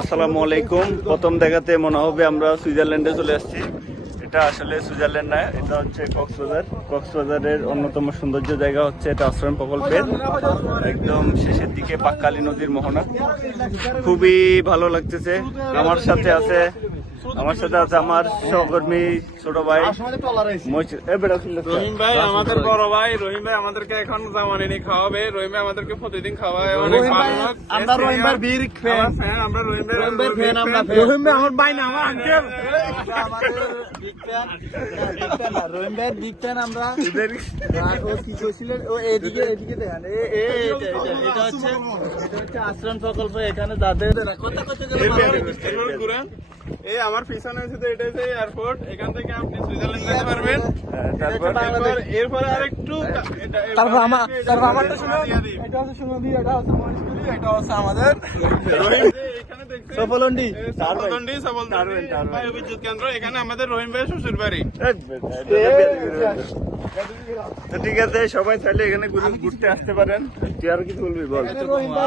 আসসালামু আলাইকুম। প্রথম দেখাতে মনে হবে আমরা সুইজারল্যান্ডে চলে আসছি। এটা আসলে সুইজারল্যান্ড না, এটা হচ্ছে কক্সবাজার। কক্সবাজারের অন্যতম সৌন্দর্য জায়গা হচ্ছে এটা আশ্রম প্রকল্পের একদম শেষের দিকে পাককালী নদীর মোহনা। খুবই ভালো লাগতেছে। আমার সাথে আছে আমার সহকর্মী ছোট ভাই রহিম ভাই, আমাদের বড় ভাই। রহিম ভাই আমাদেরকে এখন জামানি নিয়ে খাওয়াবে। রহিম ভাই আমাদেরকে প্রতিদিন খাওয়ায়। অনেক ভালো লোক। আমরা রহিম ভাই বিগ ফ্যান। আমরা রহিম ভাই ফ্যান। আমরা রহিম ভাই আমার ভাই না, আমার আঙ্কেল। আমাদের বিগ ফ্যান। রহিম ভাই বিগ ফ্যান আমরা। ও কি কইছিলেন? ও এদিকে দেখেন। এটা হচ্ছে আশ্রম প্রকল্প। এখানে যাদের কথা ঘুরেন। এই আমার পিছনে হচ্ছে তো, এটা হচ্ছে এয়ারপোর্ট। এখান থেকে আপনি সুইজারল্যান্ড যেতে পারবেন। এরপরে আরেকটু তারপর আমারটা শুনুন। এটা হচ্ছে সুনদী, এটা হচ্ছে মহেশখালী, এটা হচ্ছে আমাদের রহিম ভাই এখানে দেখছেন সফলন্ডি। বিদ্যুৎ কেন্দ্র। এখানে আমাদের রহিম ভাই শ্বশুর বাড়ি। তো ঠিক আছে, সবাই চাইলে এখানে ঘুরতে আসতে পারেন। তুই আর কিছু বলবি বল।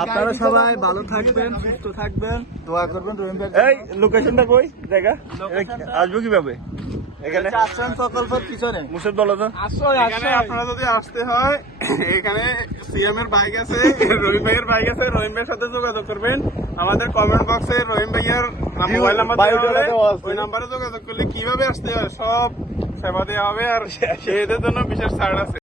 আপনারা সবাই ভালো থাকবেন, সুস্থ থাকবেন, দোয়া করবেন। রহিম ভাই এই লোকেশনটা কই জায়গা আসবো কিভাবে? এখানে আশ্রম প্রকল্পের পিছনে মুর্শিদ বলো তো। এখানে আপনারা যদি আসতে হয়, এখানে সিএম এর বাইক আছে, রহিম ভাইয়ের বাইক আছে। রহিম ভাইয়ের সাথে যোগাযোগ করবেন। আমাদের কমেন্ট বক্সে রহিম ভাইয়ের মোবাইল নাম্বার দেওয়া হবে। ওই নাম্বারে যোগাযোগ করলে কিভাবে আসতে হয় সব সেবা দেওয়া হবে। আর এদের জন্য বিশেষ ছাড় আছে।